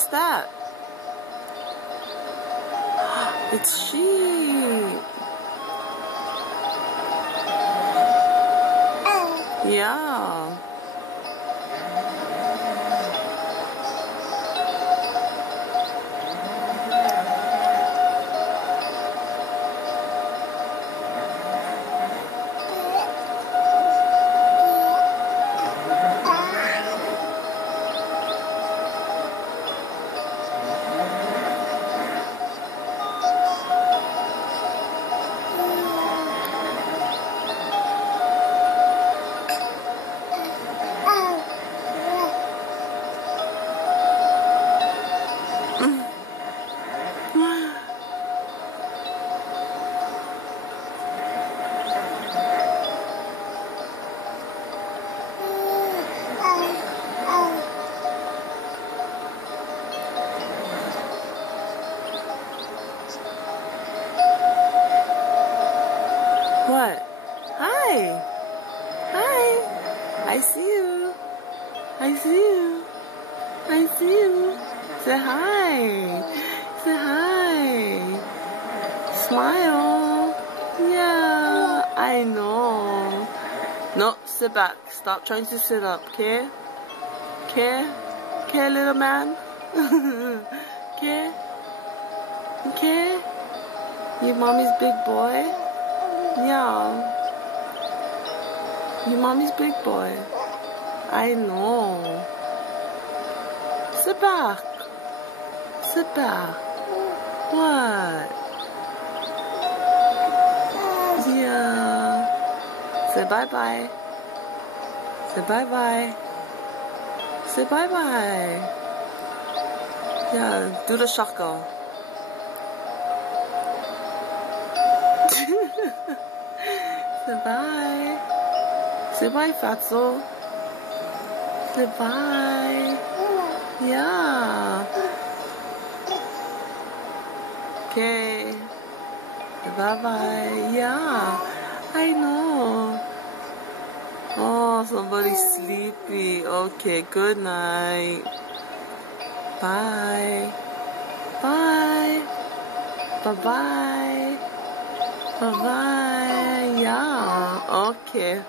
What's that? It's sheep. Yeah. What? Hi. Hi. I see you. I see you. I see you. Say hi. Say hi. Smile. Yeah, I know. No, sit back. Stop trying to sit up, okay? Okay? Okay, little man? Okay? Okay? You mommy's big boy? Yeah. You mommy's big boy. I know. Sit back. Sit back. What? Yeah. Say bye-bye. Say bye-bye. Say bye-bye. Yeah, do the shaka. Say bye. Say bye, Fatso. Say bye. Yeah. Okay. Say bye-bye. Yeah. I know. Oh, somebody's sleepy. Okay, good night. Bye. Bye. Bye-bye. Bye-bye. Yeah. Okay.